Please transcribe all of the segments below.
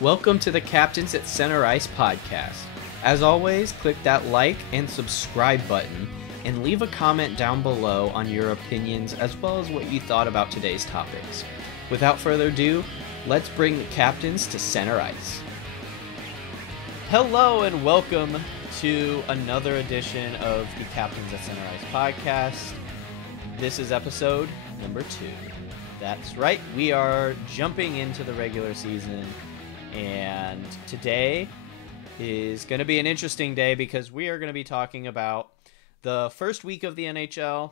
Welcome to the Captains at Center Ice podcast. As always, click that like and subscribe button and leave a comment down below on your opinions as well as what you thought about today's topics. Without further ado, let's bring the captains to center ice. Hello and welcome to another edition of the Captains at Center Ice podcast. This is episode number 2. That's right, we are jumping into the regular season, and today is going to be an interesting day because we are going to be talking about the first week of the NHL,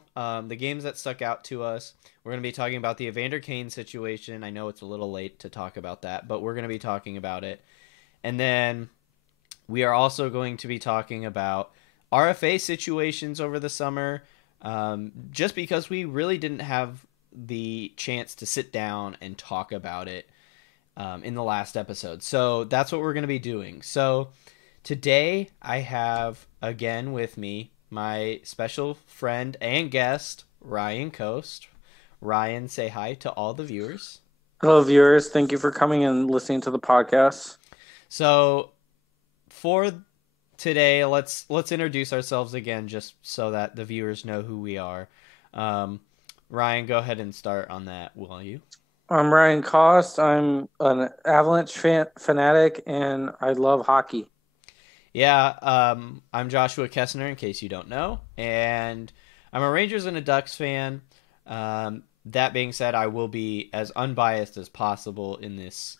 the games that stuck out to us. We're going to be talking about the Evander Kane situation. I know it's a little late to talk about that, but we're going to be talking about it. And then we are also going to be talking about RFA situations over the summer, just because we really didn't have the chance to sit down and talk about it in the last episode. So that's what we're going to be doing. So today I have again with me my special friend and guest, Ryan Coast. Ryan, say hi to all the viewers. Hello, viewers. Thank you for coming and listening to the podcast. So for today, let's introduce ourselves again just so that the viewers know who we are. Ryan, go ahead and start on that, will you? I'm Ryan Cost. I'm an Avalanche fanatic, and I love hockey. Yeah, I'm Joshua Kessner, in case you don't know, and I'm a Rangers and a Ducks fan. That being said, I will be as unbiased as possible in this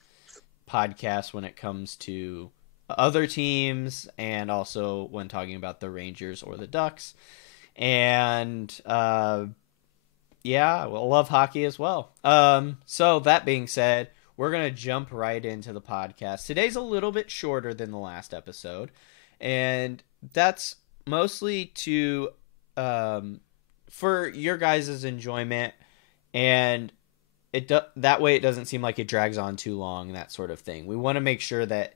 podcast when it comes to other teams and also when talking about the Rangers or the Ducks. And yeah, well, love hockey as well. So that being said, we're going to jump right into the podcast. Today's a little bit shorter than the last episode, and that's mostly to for your guys' enjoyment, and that way it doesn't seem like it drags on too long, that sort of thing. We want to make sure that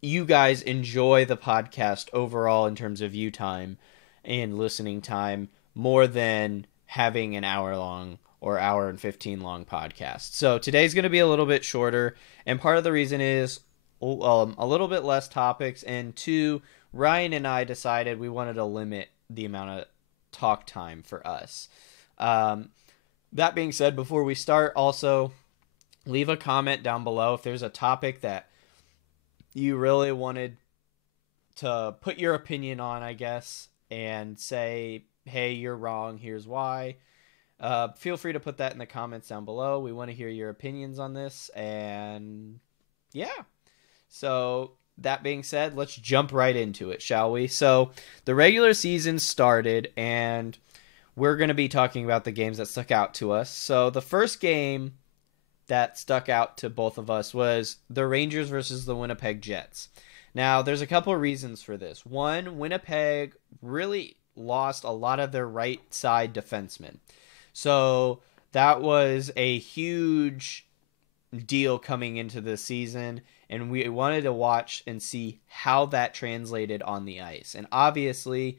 you guys enjoy the podcast overall in terms of view time and listening time more than having an hour long or hour and 15 long podcast. So today's going to be a little bit shorter, and part of the reason is a little bit less topics, and two, Ryan and I decided we wanted to limit the amount of talk time for us. That being said, before we start, also leave a comment down below if there's a topic that you really wanted to put your opinion on, I guess, and say, hey, you're wrong, here's why. Feel free to put that in the comments down below. We want to hear your opinions on this, and yeah. So that being said, let's jump right into it, shall we? So the regular season started, and we're going to be talking about the games that stuck out to us. So the first game that stuck out to both of us was the Rangers versus the Winnipeg Jets. Now, there's a couple of reasons for this. One, Winnipeg really lost a lot of their right side defensemen. So that was a huge deal coming into the season, and we wanted to watch and see how that translated on the ice. And obviously,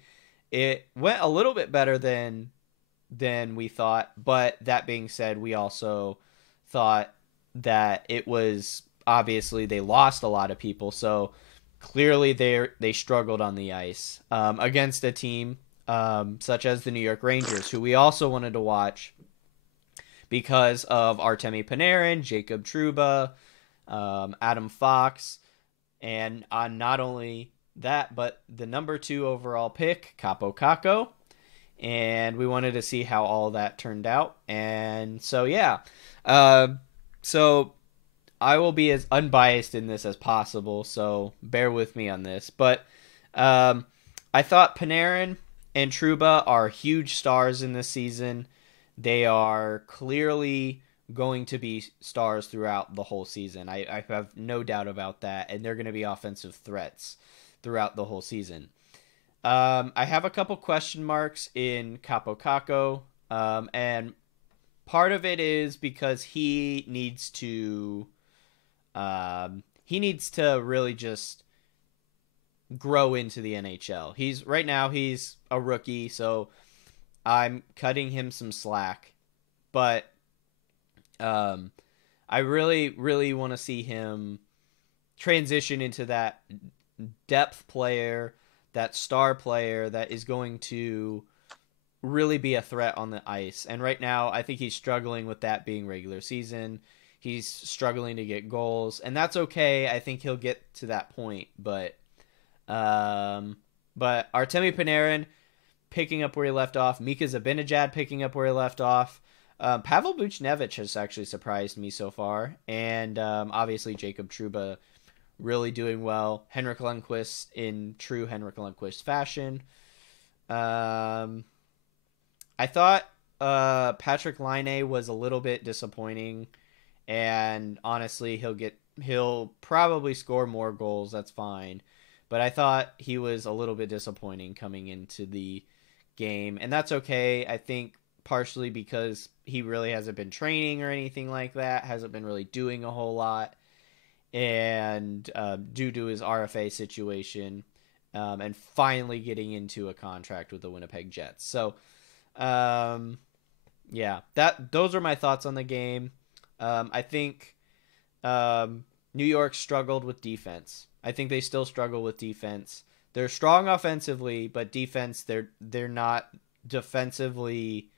it went a little bit better than we thought, but that being said, we also thought that it was obviously they lost a lot of people, so clearly they struggled on the ice against a team such as the New York Rangers, who we also wanted to watch because of Artemi Panarin, Jacob Trouba, Adam Fox, and not only that, but the number 2 overall pick, Capo Caco, and we wanted to see how all that turned out. And so, yeah. So I will be as unbiased in this as possible, so bear with me on this. But I thought Panarin and Trouba are huge stars in this season. They are clearly going to be stars throughout the whole season. I have no doubt about that, and they're going to be offensive threats throughout the whole season. I have a couple question marks in Capo Caco, and part of it is because he needs to really just grow into the NHL. Right now he's a rookie, so I'm cutting him some slack, but I really, really want to see him transition into that depth player, that star player that is going to really be a threat on the ice. And right now, I think he's struggling with that being regular season. He's struggling to get goals, and that's okay. I think he'll get to that point, but Artemi Panarin picking up where he left off, Mika Zibanejad picking up where he left off. Pavel Buchnevich has actually surprised me so far, and obviously Jacob Trouba really doing well. Henrik Lundqvist in true Henrik Lundqvist fashion. I thought Patrick Laine was a little bit disappointing, and honestly, he'll probably score more goals. That's fine, but I thought he was a little bit disappointing coming into the game, and that's okay. I think partially because he really hasn't been training or anything like that, hasn't been really doing a whole lot, and due to his RFA situation, and finally getting into a contract with the Winnipeg Jets. So, yeah, those are my thoughts on the game. I think New York struggled with defense. I think they still struggle with defense. They're strong offensively, but defense, they're not defensively.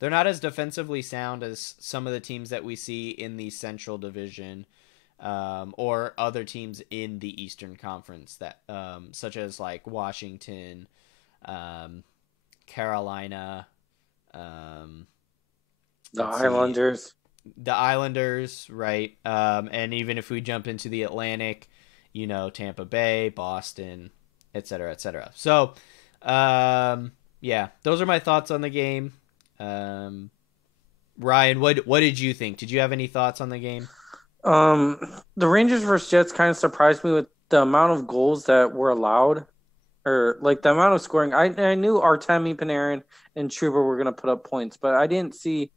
They're not as defensively sound as some of the teams that we see in the Central Division, or other teams in the Eastern Conference, that such as like Washington, Carolina, the Islanders. The Islanders, right? And even if we jump into the Atlantic, Tampa Bay, Boston, et cetera, et cetera. So, yeah, those are my thoughts on the game. Ryan, what did you think? Did you have any thoughts on the game? The Rangers versus Jets kind of surprised me with the amount of goals that were allowed, or like the amount of scoring. I knew Artemi Panarin and Trouba were going to put up points, but I didn't see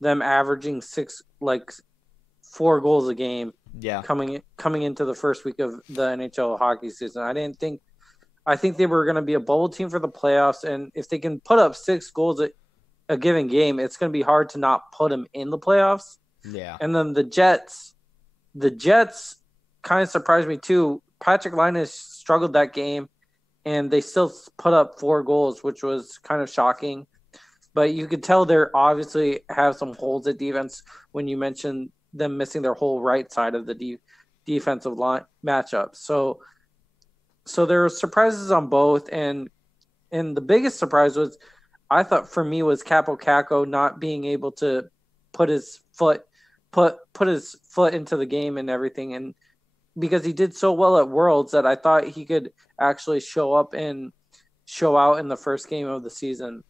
them averaging 4 goals a game. Yeah, coming into the first week of the NHL hockey season. I think they were going to be a bubble team for the playoffs, and if they can put up 6 goals a given game, it's going to be hard to not put them in the playoffs. Yeah. And then the Jets kind of surprised me too. Patrick Laine has struggled that game, and they still put up 4 goals, which was kind of shocking. But you could tell they're obviously have some holes at defense when you mentioned them missing their whole right side of the defensive line matchup. So there were surprises on both, and the biggest surprise was, I thought for me, was Capo Caco not being able to put his foot into the game and everything, and because he did so well at Worlds that I thought he could actually show up and show out in the first game of the season.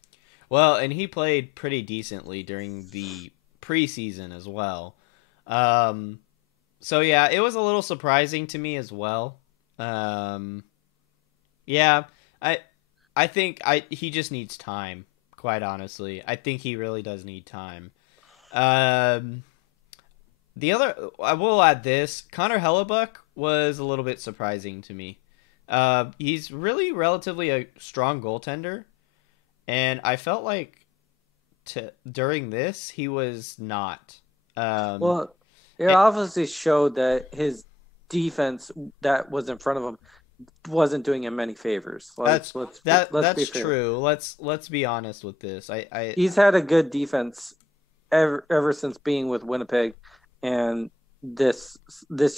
Well, and he played pretty decently during the preseason as well. So yeah, it was a little surprising to me as well. Yeah, I think he just needs time, quite honestly. I think he really does need time. I will add this, Connor Hellebuck was a little bit surprising to me. He's really relatively a strong goaltender, and I felt like during this he was not. Well, it obviously showed that his defense that was in front of him wasn't doing him many favors. That's true. Let's be honest with this. He's had a good defense ever since being with Winnipeg, and this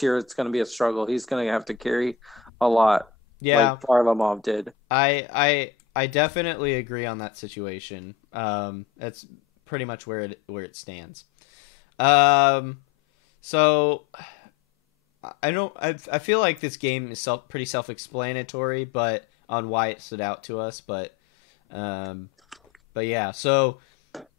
year it's going to be a struggle. He's going to have to carry a lot. Yeah, like Varlamov did. I definitely agree on that situation. That's pretty much where it stands. So I feel like this game is pretty self-explanatory, but on why it stood out to us. But yeah. So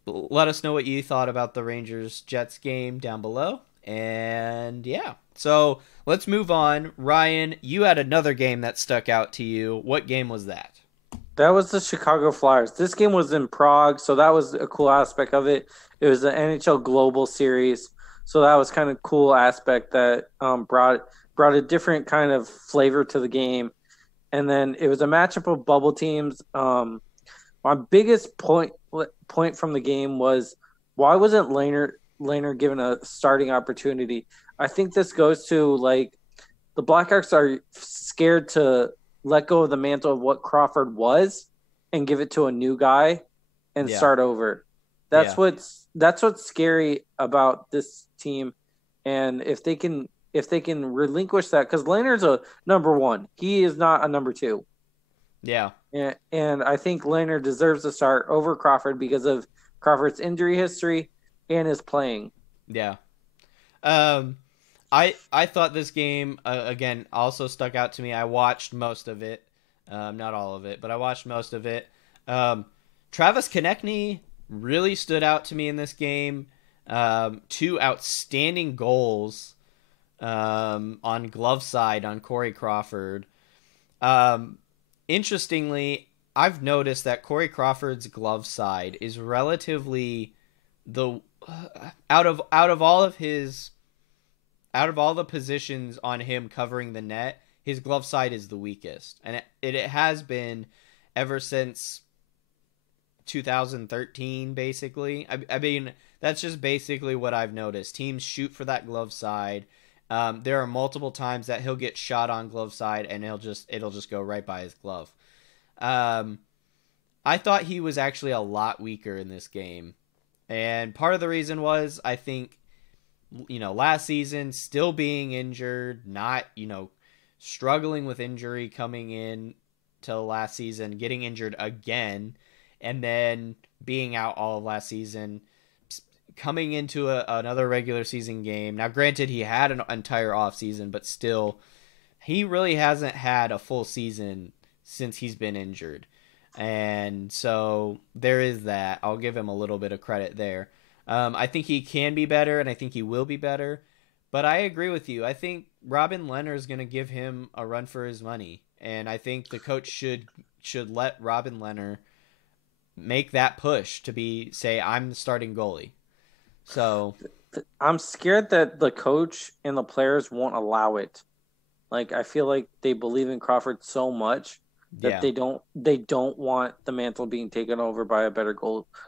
let us know what you thought about the Rangers Jets game down below. And yeah, so let's move on. Ryan, you had another game that stuck out to you. What game was that? That was the Chicago Flyers. This game was in Prague, so that was a cool aspect of it. It was the NHL Global Series, so that was kind of cool aspect that brought a different kind of flavor to the game. And then it was a matchup of bubble teams. My biggest point from the game was, why wasn't Lehner given a starting opportunity? I think this goes to like the Blackhawks are scared to let go of the mantle of what Crawford was and give it to a new guy and Yeah. start over. That's what's scary about this team. And if they can relinquish that, because Lehner's a number one, he is not a number two. Yeah. And I think Lehner deserves to start over Crawford because of Crawford's injury history and his playing. Yeah. I thought this game again also stuck out to me. I watched most of it, not all of it, but I watched most of it. Travis Konechny really stood out to me in this game. 2 outstanding goals on glove side on Corey Crawford. Interestingly, I've noticed that Corey Crawford's glove side is relatively the out of all the positions on him covering the net, his glove side is the weakest, and it has been ever since 2013, basically. I mean, that's just basically what I've noticed. Teams shoot for that glove side. There are multiple times that he'll get shot on glove side, and it'll just go right by his glove. I thought he was actually a lot weaker in this game, and part of the reason was, I think, last season, still being injured, not, struggling with injury coming in to last season, getting injured again, and then being out all of last season, coming into another regular season game. Now, granted, he had an entire offseason, but still, he really hasn't had a full season since he's been injured. And so there is that. I'll give him a little bit of credit there. I think he can be better, and I think he will be better. But I agree with you. I think Robin Lehner is going to give him a run for his money. And I think the coach should let Robin Lehner make that push to say, I'm the starting goalie. So I'm scared that the coach and the players won't allow it. Like, I feel like they believe in Crawford so much that they don't want the mantle being taken over by a better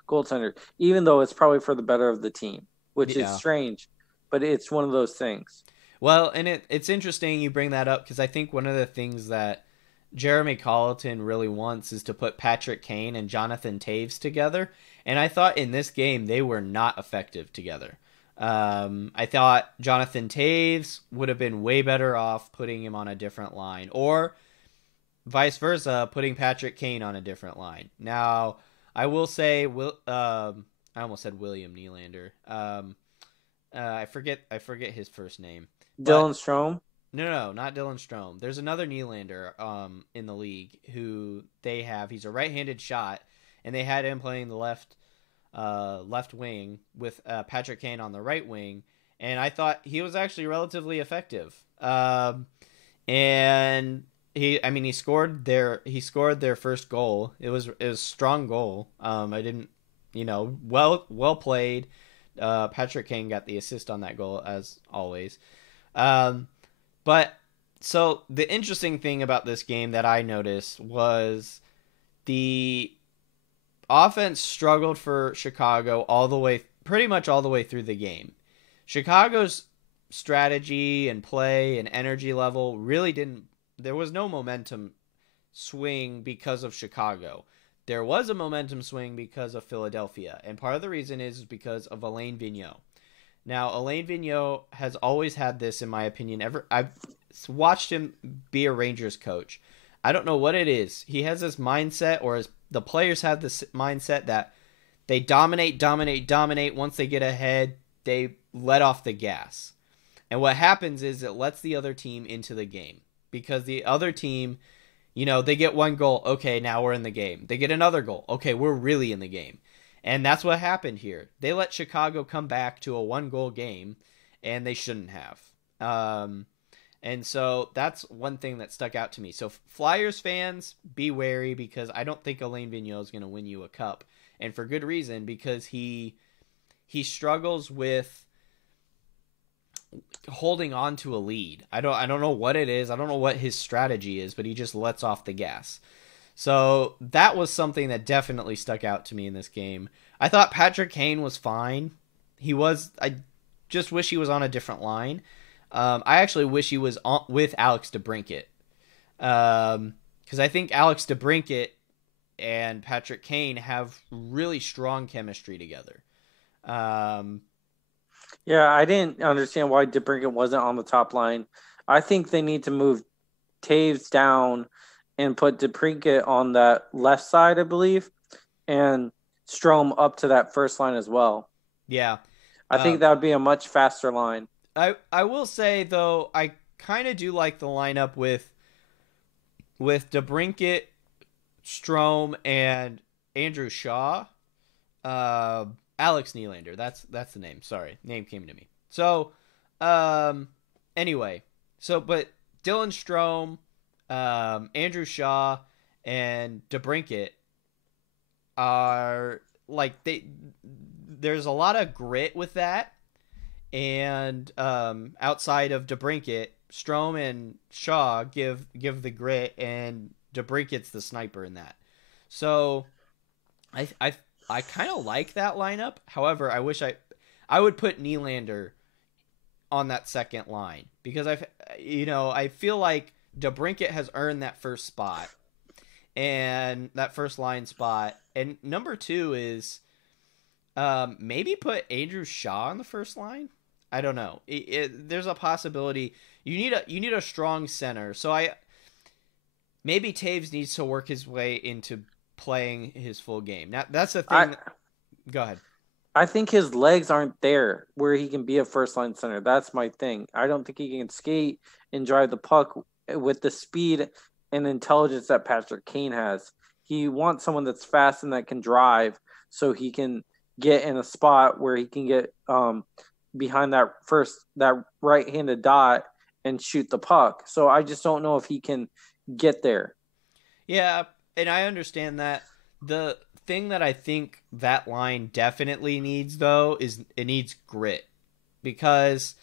goaltender, even though it's probably for the better of the team, which is strange, but it's one of those things. Well, and it's interesting you bring that up, because I think one of the things that Jeremy Colleton really wants is to put Patrick Kane and Jonathan Toews together, and I thought in this game they were not effective together. I thought Jonathan Toews would have been way better off putting him on a different line, or vice versa, putting Patrick Kane on a different line. Now, I will say, I almost said William Nylander. I forget his first name. Dylan Strome? No, not Dylan Strome. There's another Nylander in the league who they have. He's a right-handed shot, and they had him playing the left wing with Patrick Kane on the right wing, and I thought he was actually relatively effective. And he scored their first goal. It was a strong goal. Well played. Patrick Kane got the assist on that goal, as always. But so the interesting thing about this game that I noticed was the offense struggled for Chicago pretty much all the way through the game. Chicago's strategy and play and energy level there was no momentum swing because of Chicago. There was a momentum swing because of Philadelphia, and part of the reason is because of Alain Vigneault. Now, Alain Vigneault has always had this, in my opinion. I've watched him be a Rangers coach. I don't know what it is. He has this mindset, or the players have this mindset that they dominate. Once they get ahead, they let off the gas. And what happens is it lets the other team into the game. Because the other team, they get one goal. Okay, now we're in the game. They get another goal. Okay, we're really in the game. And that's what happened here. They let Chicago come back to a 1-goal game, and they shouldn't have. And so that's one thing that stuck out to me. So Flyers fans, be wary, because I don't think Alain Vigneault is going to win you a cup. And for good reason, because he struggles with holding on to a lead. I don't know what it is. I don't know what his strategy is, but he just lets off the gas. So that was something that definitely stuck out to me in this game. I thought Patrick Kane was fine. I just wish he was on a different line. I actually wish he was with Alex DeBrincat. Because I think Alex DeBrincat and Patrick Kane have really strong chemistry together. Yeah, I didn't understand why DeBrincat wasn't on the top line. I think they need to move Taves down and put DeBrincat on that left side, I believe, and Strome up to that first line as well. Yeah. I think that would be a much faster line. I will say, though, I kind of do like the lineup with DeBrincat, Strome, and Andrew Shaw. Alex Nylander. That's the name. Sorry. Name came to me. So, anyway. But Dylan Strome, Andrew Shaw, and DeBrincat are like there's a lot of grit with that. And outside of DeBrincat, Strome and Shaw give the grit, and DeBrincat's the sniper in that. So I kind of like that lineup. However, I wish I would put Nylander on that second line, because I feel like DeBrincat has earned that first spot, and that first line spot. And number 2 is maybe put Andrew Shaw on the first line. I don't know. There's a possibility. You need a strong center. So maybe Taves needs to work his way into playing his full game. Now that's the thing. Go ahead. I think his legs aren't there where he can be a first line center. That's my thing. I don't think he can skate and drive the puck with the speed and intelligence that Patrick Kane has. He wants someone that's fast and that can drive, so he can get in a spot where he can get behind that right-handed dot and shoot the puck. So I just don't know if he can get there. Yeah, and I understand that. The thing that I think that line definitely needs, though, is it needs grit. Because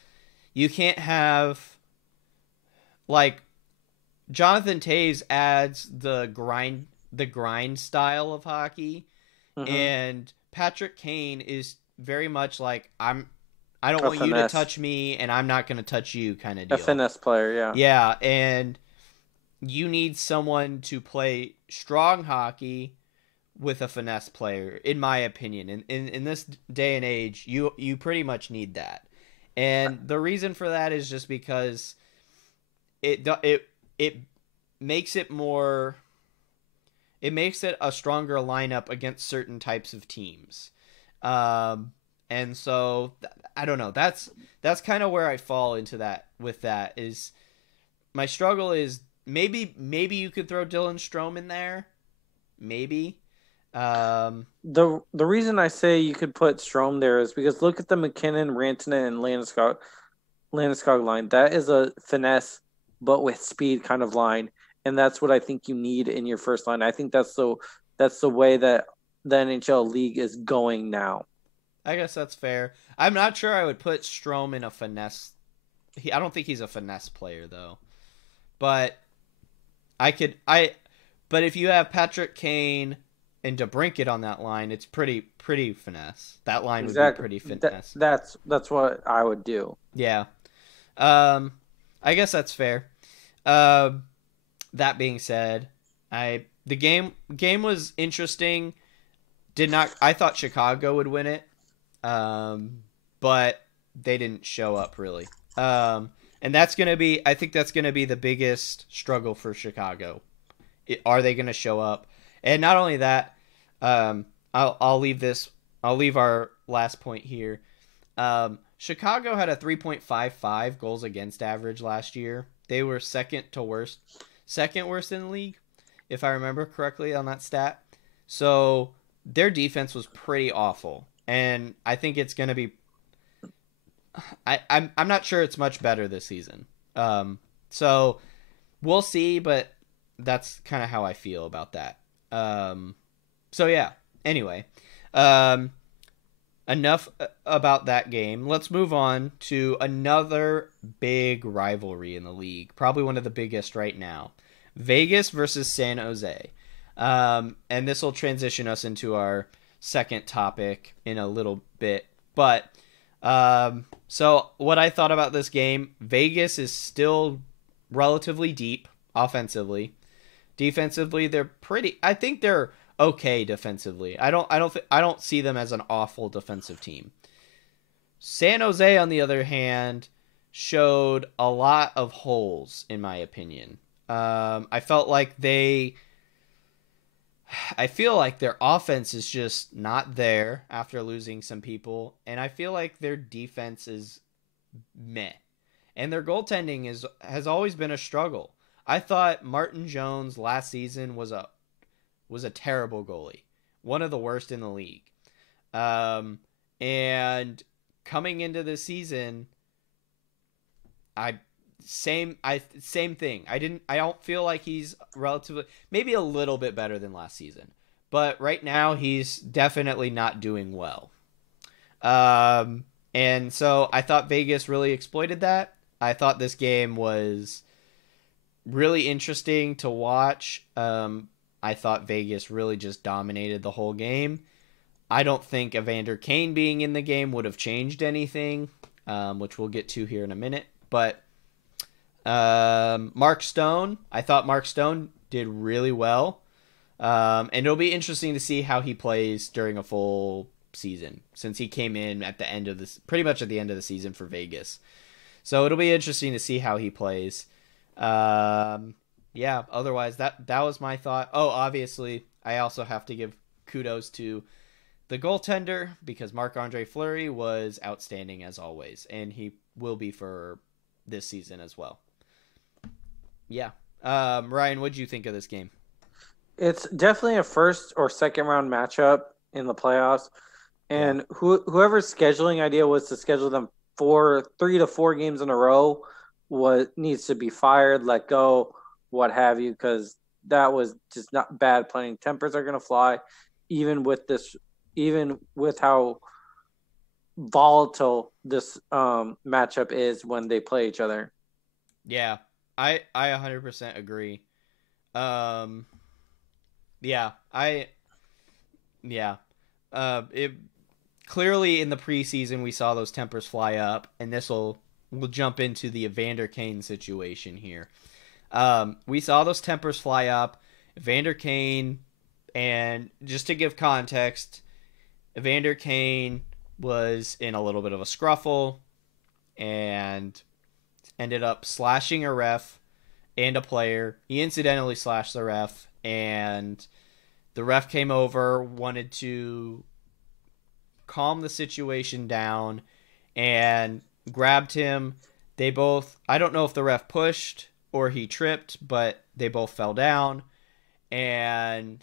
you can't have, like, Jonathan Toews adds the grind style of hockey, and Patrick Kane is very much like, I don't want you to touch me, and I'm not going to touch you kind of deal. A finesse player, yeah. Yeah, and you need someone to play strong hockey with a finesse player, in my opinion. In this day and age, you pretty much need that. And the reason for that is just because it makes it more... It makes it a stronger lineup against certain types of teams. And so I don't know. That's kind of where I fall into that with that. Is my struggle is maybe you could throw Dylan Strome in there. Maybe. The reason I say you could put Strome there is because look at the McKinnon, Rantanen, and Landeskog line. That is a finesse but with speed kind of line. And that's what I think you need in your first line. I think that's the way that the NHL league is going now. I guess that's fair. I'm not sure I would put Strome in a finesse. I don't think he's a finesse player, though. But but if you have Patrick Kane and DeBrincat on that line, it's pretty finesse. That line would be pretty finesse. That's what I would do. Yeah. I guess that's fair. That being said, the game was interesting. I thought Chicago would win it. But they didn't show up really. And I think that's going to be the biggest struggle for Chicago. Are they going to show up? And not only that, I'll leave our last point here. Chicago had a 3.55 goals against average last year. They were second worst in the league, if I remember correctly on that stat. So their defense was pretty awful. And I think it's going to be... I'm not sure it's much better this season. So we'll see, but that's kind of how I feel about that. So yeah, anyway. Enough about that game. Let's move on to another big rivalry in the league. Probably one of the biggest right now. Vegas versus San Jose. And this will transition us into our second topic in a little bit. But So what I thought about this game, Vegas is still relatively deep offensively. Defensively, they're pretty. I think they're okay defensively. I don't see them as an awful defensive team. San Jose, on the other hand, showed a lot of holes, in my opinion. I felt like I feel like their offense is just not there after losing some people, and I feel like their defense is meh, and their goaltending has always been a struggle. I thought Martin Jones last season was a terrible goalie, one of the worst in the league. And coming into the season, I same thing. I don't feel like he's relatively, maybe a little bit better than last season, but right now he's definitely not doing well. And so I thought Vegas really exploited that. I thought this game was really interesting to watch. I thought Vegas really just dominated the whole game. I don't think Evander Kane being in the game would have changed anything, which we'll get to here in a minute. But Mark Stone, I thought Mark Stone did really well. And it'll be interesting to see how he plays during a full season, since he came in at the end of this, pretty much at the end of the season for Vegas. So it'll be interesting to see how he plays. Yeah, otherwise that was my thought. Oh, obviously, I also have to give kudos to the goaltender, because Marc-Andre Fleury was outstanding as always, and he will be for this season as well. Yeah. Ryan, what did you think of this game? It's definitely a first or second round matchup in the playoffs. And whoever's scheduling idea was to schedule them 3 to 4 games in a row, what needs to be fired, let go, what have you, because that was just not bad planning. Tempers are going to fly, even with how volatile this matchup is when they play each other. Yeah, I 100% agree. Yeah, it clearly in the preseason we saw those tempers fly up, and we'll jump into the Evander Kane situation here. We saw those tempers fly up. Evander Kane, and just to give context, Evander Kane was in a little bit of a scruffle and ended up slashing a ref and a player. He incidentally slashed the ref, and the ref came over, wanted to calm the situation down, and grabbed him. I don't know if the ref pushed or he tripped, but they both fell down. And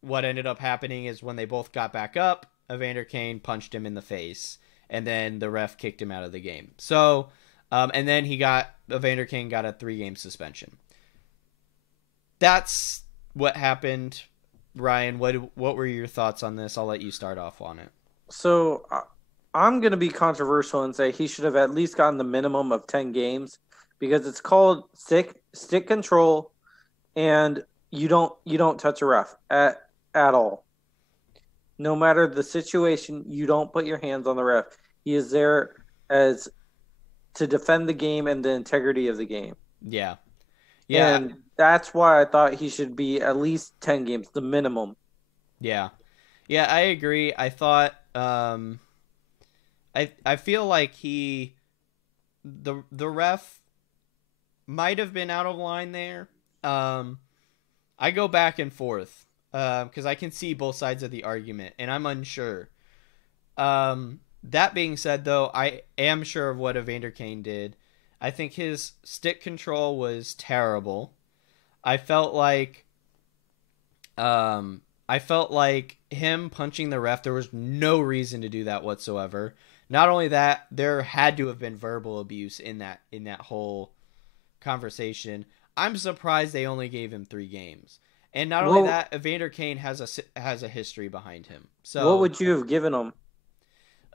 what ended up happening is when they both got back up, Evander Kane punched him in the face, and then the ref kicked him out of the game. So, and then Evander Kane got a 3-game suspension. That's what happened. Ryan, what were your thoughts on this? I'll let you start off on it. So I'm going to be controversial and say he should have at least gotten the minimum of 10 games, because it's called stick control, and you don't touch a ref at all. No matter the situation, you don't put your hands on the ref. He is there as to defend the game and the integrity of the game. Yeah. Yeah. And that's why I thought he should be at least 10 games, the minimum. Yeah. Yeah, I agree. I thought I feel like the ref might have been out of line there. I go back and forth because I can see both sides of the argument, and I'm unsure. That being said, though, I am sure of what Evander Kane did. I think his stick control was terrible. I felt like him punching the ref, there was no reason to do that whatsoever. Not only that, there had to have been verbal abuse in that whole conversation. I'm surprised they only gave him 3 games. And not only that, Evander Kane has a history behind him. So what would you have given him?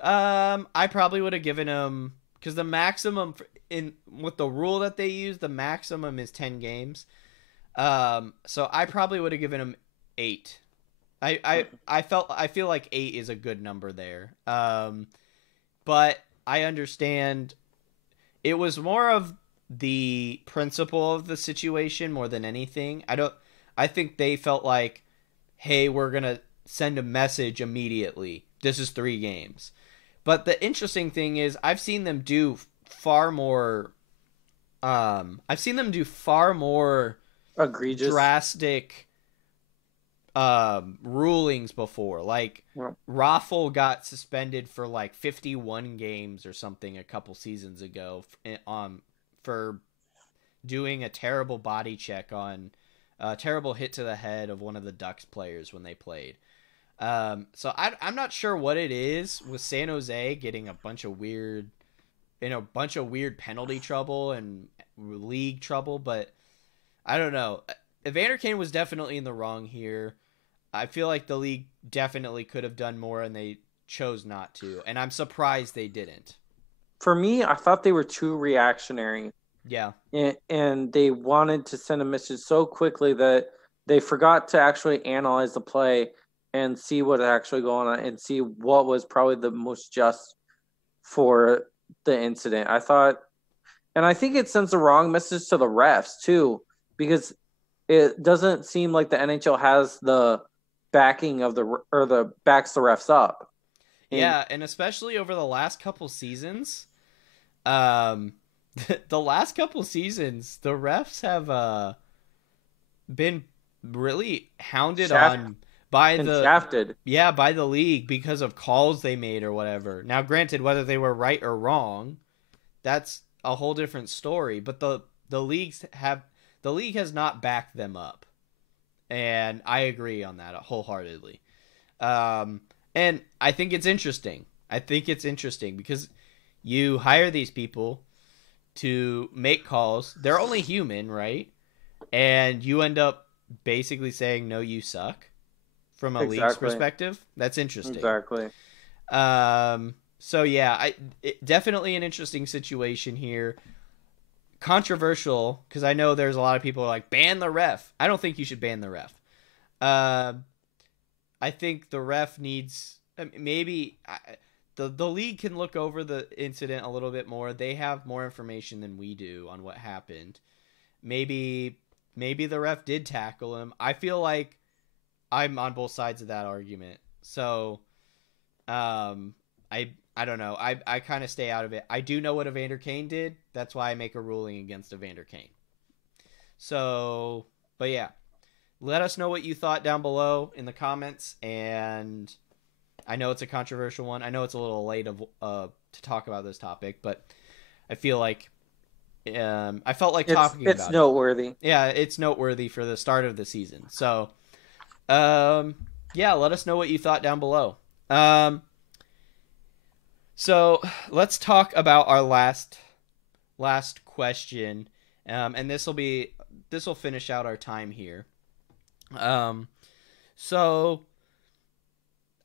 I probably would have given him, because the maximum with the rule that they use, the maximum is 10 games. So I probably would have given him 8. I feel like 8 is a good number there. But I understand it was more of the principle of the situation more than anything. I think they felt like, hey, we're going to send a message immediately. This is 3 games. But the interesting thing is I've seen them do far more Egregious. drastic rulings before. Like Yeah. Raffle got suspended for like 51 games or something a couple seasons ago for doing a terrible body check on a terrible hit to the head of one of the Ducks players when they played. So I'm not sure what it is with San Jose getting a bunch of weird penalty trouble and league trouble, but I don't know. Evander Kane was definitely in the wrong here. I feel like the league definitely could have done more, and they chose not to. And I'm surprised they didn't. For me, I thought they were too reactionary. Yeah. And they wanted to send a message so quickly that they forgot to actually analyze the play and see what actually going on and see what was probably the most just for the incident. I thought, and I think it sends the wrong message to the refs too, because it doesn't seem like the NHL has the backing of the backs the refs up. Yeah, and especially over the last couple seasons, the last couple seasons, the refs have been really hounded on by shafted. by the league because of calls they made or whatever. Now, granted, whether they were right or wrong, that's a whole different story. But the league has not backed them up, and I agree on that wholeheartedly. And I think it's interesting. Because you hire these people to make calls. They're only human, right? And you end up basically saying, no, you suck from a league's perspective. That's interesting. Exactly. So yeah, definitely an interesting situation here. Controversial, because I know there's a lot of people who are like, ban the ref. I don't think you should ban the ref. I think the ref needs maybe the league can look over the incident a little bit more. They have more information than we do on what happened. Maybe the ref did tackle him. I feel like I'm on both sides of that argument. So, I don't know. I kind of stay out of it. I do know what Evander Kane did. That's why I make a ruling against Evander Kane. So, but yeah. Let us know what you thought down below in the comments, and I know it's a controversial one. I know it's a little late to talk about this topic, but I feel like I felt like talking about it. It's noteworthy. Yeah, it's noteworthy for the start of the season. So, yeah, let us know what you thought down below. So let's talk about our last question, and this will finish out our time here. So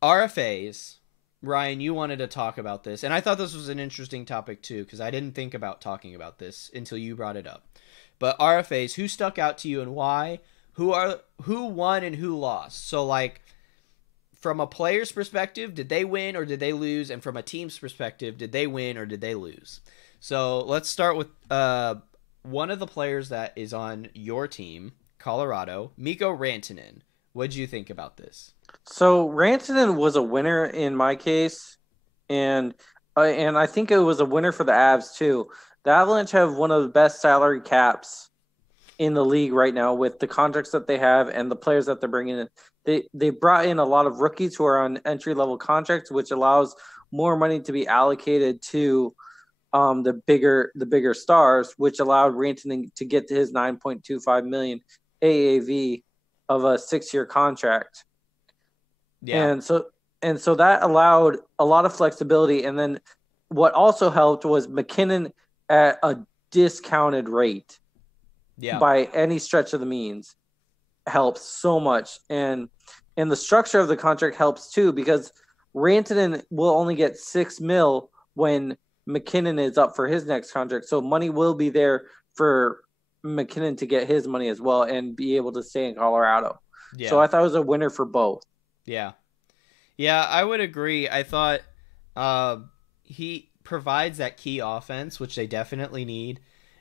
RFAs, Ryan, you wanted to talk about this, and I thought this was an interesting topic too, because I didn't think about talking about this until you brought it up. But RFAs, who stuck out to you and why? Who won and who lost? So like, from a player's perspective, did they win or did they lose? And from a team's perspective, did they win or did they lose? So let's start with one of the players that is on your team, Colorado, Mikko Rantanen. What did you think about this? So Rantanen was a winner in my case, and I think it was a winner for the Avs too. The Avalanche have one of the best salary caps in the league right now with the contracts that they have and the players that they're bringing in. They brought in a lot of rookies who are on entry-level contracts, which allows more money to be allocated to the bigger stars, which allowed Rantanen to get to his $9.25 million AAV of a 6-year contract. Yeah. And so that allowed a lot of flexibility. And then what also helped was McKinnon at a discounted rate. Yeah. By any stretch of the means helps so much. And the structure of the contract helps too, because Rantanen will only get $6 million when McKinnon is up for his next contract. So money will be there for McKinnon to get his money as well and be able to stay in Colorado. Yeah. So I thought it was a winner for both. Yeah. Yeah, I would agree. I thought he provides that key offense, which they definitely need.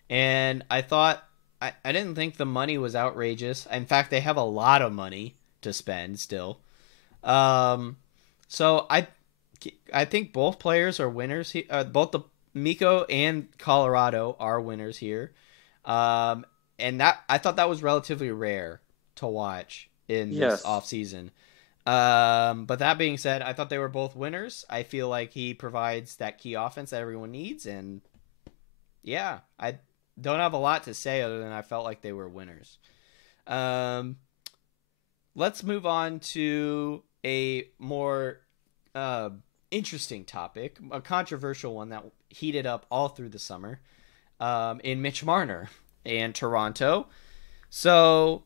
And I thought I didn't think the money was outrageous. In fact, they have a lot of money to spend still. Um, so I think both players are winners here. Both the Miko and Colorado are winners here. Um, and that I thought that was relatively rare to watch in this Yes. offseason. But that being said, I thought they were both winners. I feel like he provides that key offense that everyone needs, and yeah, I don't have a lot to say other than I felt like they were winners. Um, let's move on to a more uh, interesting topic, a controversial one that heated up all through the summer in Mitch Marner and Toronto. So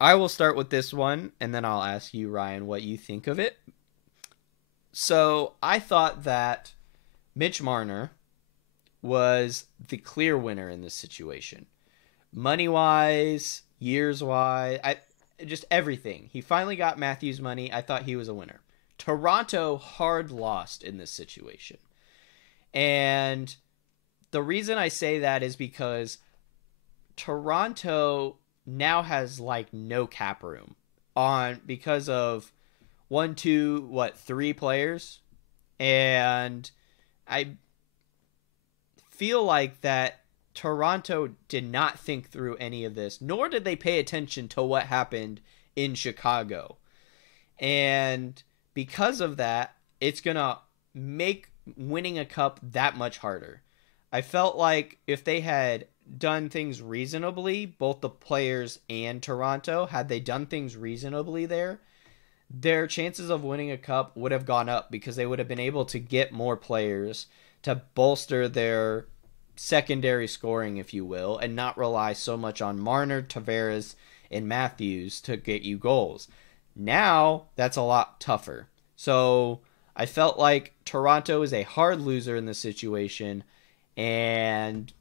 I will start with this one, and then I'll ask you, Ryan, what you think of it. So I thought that Mitch Marner was the clear winner in this situation. Money wise, years wise, just everything. He finally got Matthews' money. I thought he was a winner. Toronto hard lost in this situation. And the reason I say that is because Toronto now has like no cap room on because of three players. And I feel like that Toronto did not think through any of this, nor did they pay attention to what happened in Chicago. And because of that, it's going to make winning a cup that much harder. I felt like if they had done things reasonably, both the players and Toronto, had they done things reasonably there, their chances of winning a cup would have gone up because they would have been able to get more players to bolster their secondary scoring, if you will, and not rely so much on Marner, Tavares, and Matthews to get you goals. Now, that's a lot tougher. So I felt like Toronto is a hard loser in this situation. And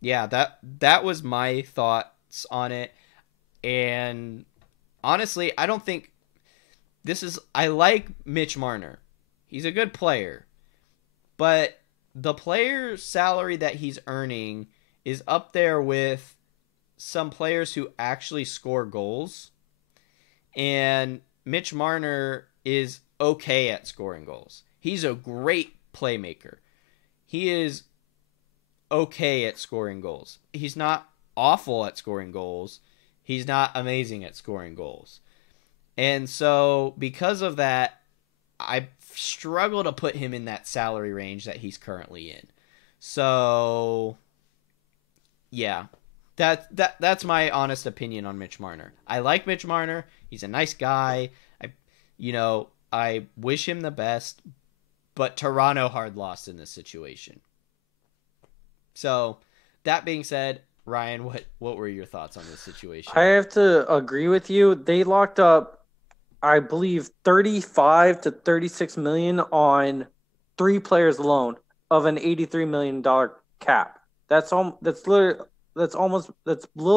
yeah, that was my thoughts on it. And honestly, I don't think I like Mitch Marner. He's a good player. But the player salary that he's earning is up there with some players who actually score goals. And Mitch Marner is okay at scoring goals. He's a great playmaker. He is okay at scoring goals. He's not awful at scoring goals. He's not amazing at scoring goals. And so because of that, I struggle to put him in that salary range that he's currently in. So yeah, that's my honest opinion on Mitch Marner. I like Mitch Marner. He's a nice guy. I wish him the best, but Toronto hard lost in this situation. So that being said, Ryan, what were your thoughts on this situation? I have to agree with you. They locked up, I believe, 35 to 36 million on three players alone of an $83 million cap. That's a little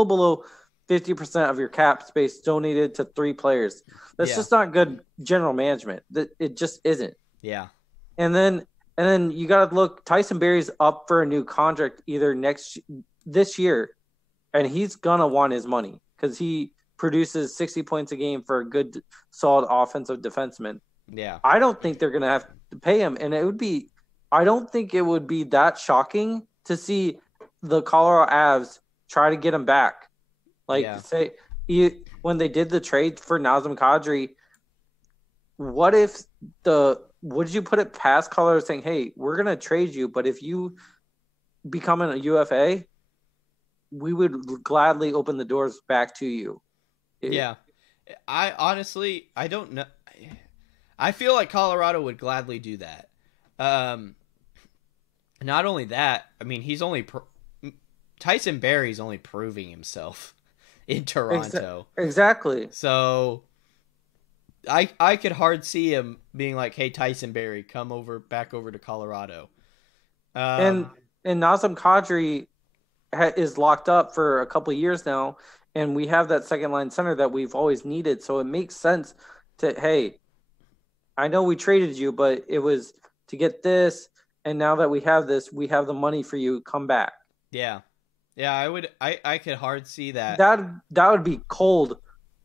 below 50% of your cap space donated to three players. That's just not good general management. It just isn't. Yeah. And then you got to look. Tyson Berry's up for a new contract either this year, and he's gonna want his money because he produces 60 points a game for a good, solid offensive defenseman. Yeah. I don't think they're gonna have to pay him, and I don't think it would be that shocking to see the Colorado Avs try to get him back. When they did the trade for Nazem Kadri, would you put it past Colorado saying, hey, we're going to trade you, but if you become a UFA, we would gladly open the doors back to you. Yeah. I honestly, I don't know. I feel like Colorado would gladly do that. Not only that, I mean, Tyson Berry's only proving himself in Toronto. Exactly. So I could hard see him being like, "Hey, Tyson Berry, come back over to Colorado." And Nazem Kadri is locked up for a couple of years now, and we have that second line center that we've always needed. So it makes sense to, hey, I know we traded you, but it was to get this. and now that we have this, we have the money for you. Come back. Yeah. Yeah, I could hard see that. That would be cold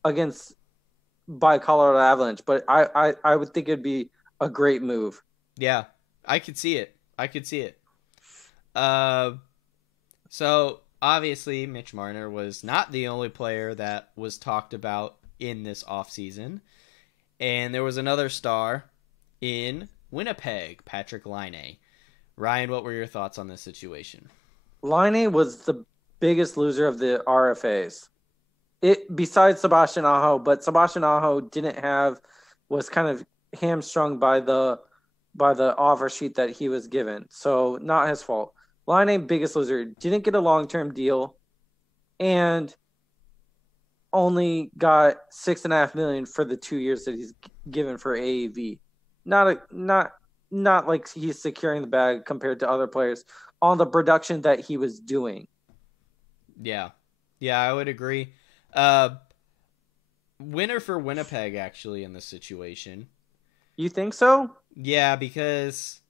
against by Colorado Avalanche, but I would think it'd be a great move. Yeah. I could see it. Uh so obviously Mitch Marner was not the only player that was talked about in this offseason. And there was another star in Winnipeg, Patrick Laine. Ryan, what were your thoughts on this situation? Laine was the biggest loser of the RFAs. Besides Sebastian Aho, but Sebastian Aho was kind of hamstrung by the offer sheet that he was given. So not his fault. Laine, biggest loser, didn't get a long-term deal and only got $6.5 million for the 2 years that he's given for AAV. Not like he's securing the bag compared to other players on the production that he was doing. Yeah, I would agree. Winner for Winnipeg actually in this situation. You think so? Yeah, because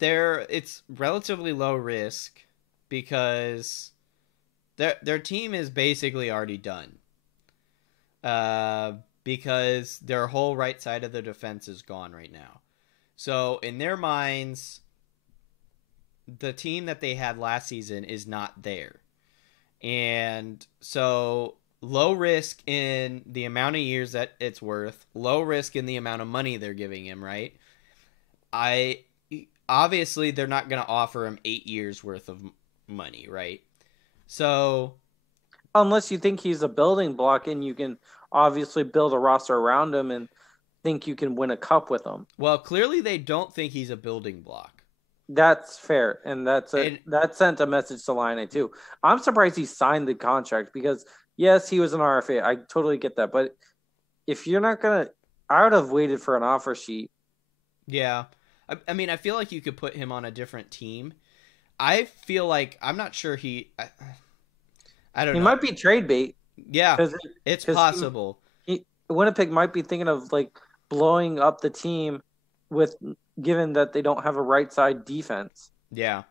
it's relatively low risk because their team is basically already done. Because their whole right side of the defense is gone right now. So in their minds, the team that they had last season is not there. And so low risk in the amount of years that it's worth, low risk in the amount of money they're giving him, right? Obviously they're not going to offer him 8 years worth of money, right? So unless you think he's a building block and you can obviously build a roster around him and think you can win a cup with him. Well, clearly they don't think he's a building block. That's fair, and that sent a message to Laine too. I'm surprised he signed the contract because yes, he was an RFA. I totally get that, but if you're not gonna, I would have waited for an offer sheet. Yeah, I mean, I feel like you could put him on a different team. I feel like I'm not sure I don't know. He might be trade bait. Yeah, it's possible. Winnipeg might be thinking of like blowing up the team given that they don't have a right side defense. Yeah.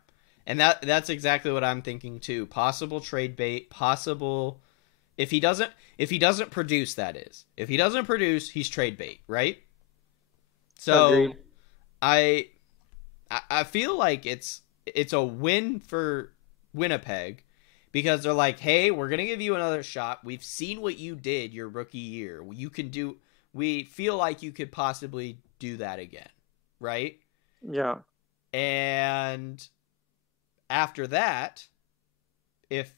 And that's exactly what I'm thinking too. Possible trade bait, possible if he doesn't produce, that is. If he doesn't produce, he's trade bait, right? So agreed. I feel like it's a win for Winnipeg because they're like, "Hey, we're going to give you another shot. We've seen what you did your rookie year. We feel like you could possibly do that again." Right? Yeah. And after that, if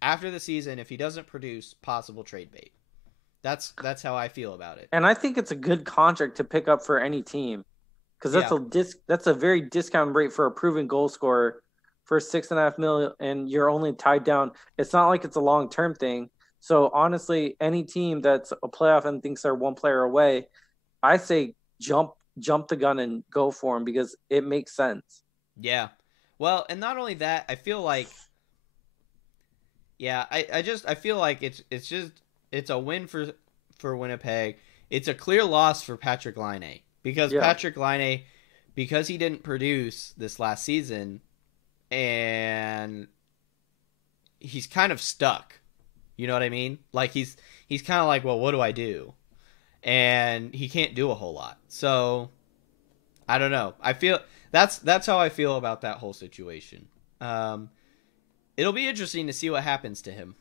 after the season, if he doesn't produce, possible trade bait. That's how I feel about it. And I think it's a good contract to pick up for any team because that's a very discount rate for a proven goal scorer for $6.5 million, and you're only tied down. It's not like it's a long-term thing. So honestly, any team that's a playoff and thinks they're one player away, I say jump the gun and go for him because it makes sense. Yeah. Well, and not only that, I feel like I feel like it's a win for Winnipeg. It's a clear loss for Patrick Laine because Patrick Laine, because he didn't produce this last season and he's kind of stuck. You know what I mean? Like he's kind of like, well, what do I do? And he can't do a whole lot. So I don't know. I feel that's how I feel about that whole situation. It'll be interesting to see what happens to him.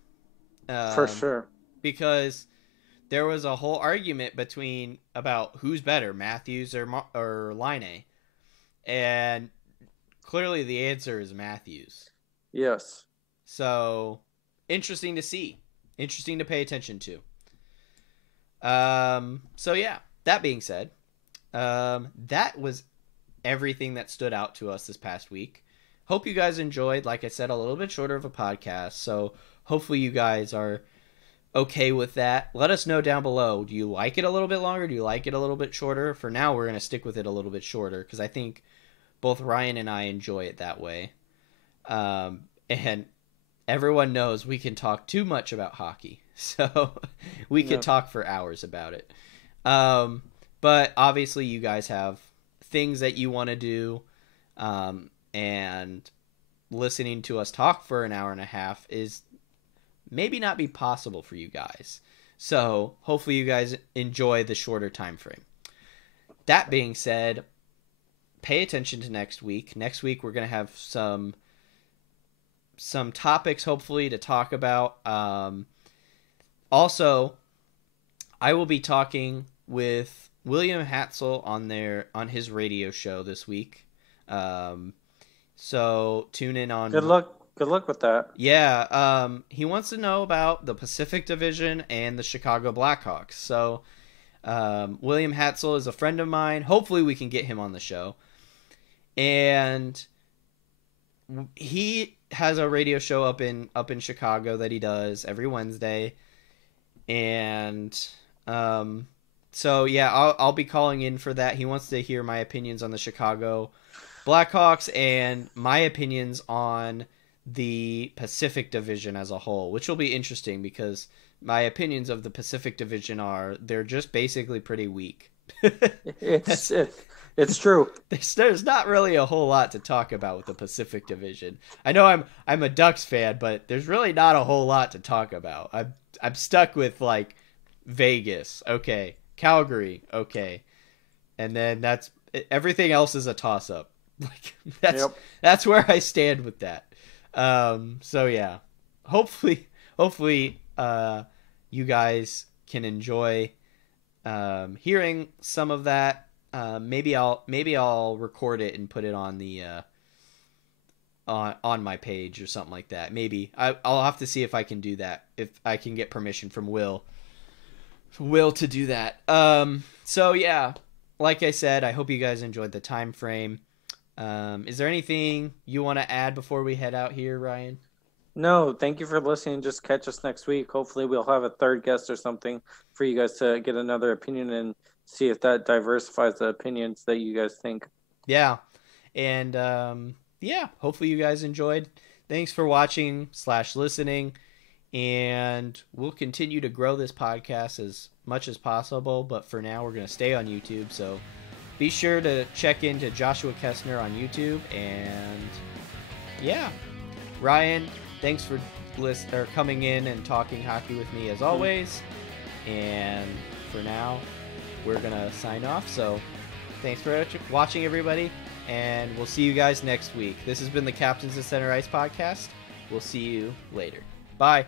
For sure. Because there was a whole argument about who's better, Matthews or Laine. And clearly the answer is Matthews. Yes. So interesting to see. Interesting to pay attention to. So yeah, that being said, that was everything that stood out to us this past week. Hope you guys enjoyed. Like I said, a little bit shorter of a podcast, so hopefully you guys are okay with that. Let us know down below. Do you like it a little bit longer? Do you like it a little bit shorter? For now, we're going to stick with it a little bit shorter because I think both Ryan and I enjoy it that way. And everyone knows we can talk too much about hockey, so we could talk for hours about it. But obviously you guys have things that you want to do, and listening to us talk for an hour and a half is maybe not be possible for you guys. So hopefully you guys enjoy the shorter time frame. That being said, pay attention to next week. Next week we're going to have some topics hopefully to talk about. Also, I will be talking with William Hatzel on his radio show this week. So tune in on. Good luck with that. Yeah, he wants to know about the Pacific Division and the Chicago Blackhawks. So William Hatzel is a friend of mine. Hopefully we can get him on the show. And he has a radio show up in Chicago that he does every Wednesday. And so yeah, I'll be calling in for that. He wants to hear my opinions on the Chicago Blackhawks and my opinions on the Pacific Division as a whole, which will be interesting because my opinions of the Pacific Division they're just basically pretty weak. It's true. There's not really a whole lot to talk about with the Pacific Division. I know I'm a Ducks fan, but there's really not a whole lot to talk about. I'm stuck with like Vegas, okay, Calgary, okay, and then everything else is a toss up. Like that's where I stand with that. So yeah, hopefully you guys can enjoy hearing some of that. Maybe I'll record it and put it on the on my page or something like that. Maybe I'll have to see if I can do that, if I can get permission from Will to do that. So yeah, like I said, I hope you guys enjoyed the time frame. Is there anything you want to add before we head out here, Ryan? No, thank you for listening. Just catch us next week. Hopefully we'll have a third guest or something for you guys to get another opinion and see if that diversifies the opinions that you guys think. Yeah. And yeah, hopefully you guys enjoyed. Thanks for watching / listening. And we'll continue to grow this podcast as much as possible. But for now, we're going to stay on YouTube. So be sure to check into Joshua Kessner on YouTube. And yeah, Ryan, thanks for coming in and talking hockey with me as always. And for now, we're going to sign off. So thanks for watching, everybody. And we'll see you guys next week. This has been the Captains of Center Ice podcast. We'll see you later. Bye.